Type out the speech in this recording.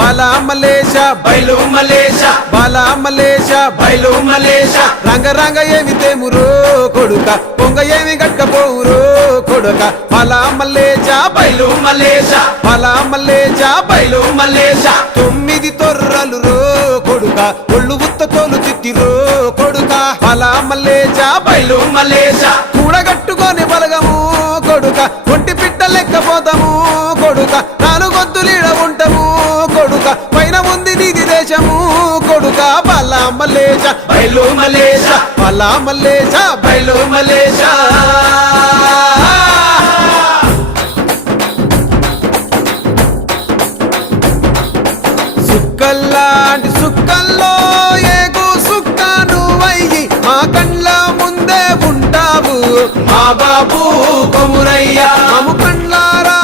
బాలా మలేష బయలు మలేష బాలా మలేష బయలు మలేష రంగ రంగ ఏమి తేమురో కొడుక పొంగ ఏమి గట్టపోవురో కొడుక బాలా మలేష బయలు మలేష బాలా మలేష బయలు మలేష 9 తొర్రలు రో కొడుక ఒళ్ళు ఉత్త తోలు చిట్టిరో కొడుక బాలా మలేష బయలు మలేష కూడగట్టుకొని బలగము కొడుక ఒంటి పిట్ట లెక్కపోతాము కొడుక 4 గొంతులీడ ఉంటాము కొడుక పైన ఉంది నీది దేశము కొడుక బాలా మలేష బయలు మలేష బాలా మలేష బయలు మలేష సుక్కల్లాంటి సుక్కల్లో ఏగు సుక్క నువ్వయ్యి మా కండ్ల ముందే ఉంటావు మా బాబు కొమురయ్య మము కండ్లారా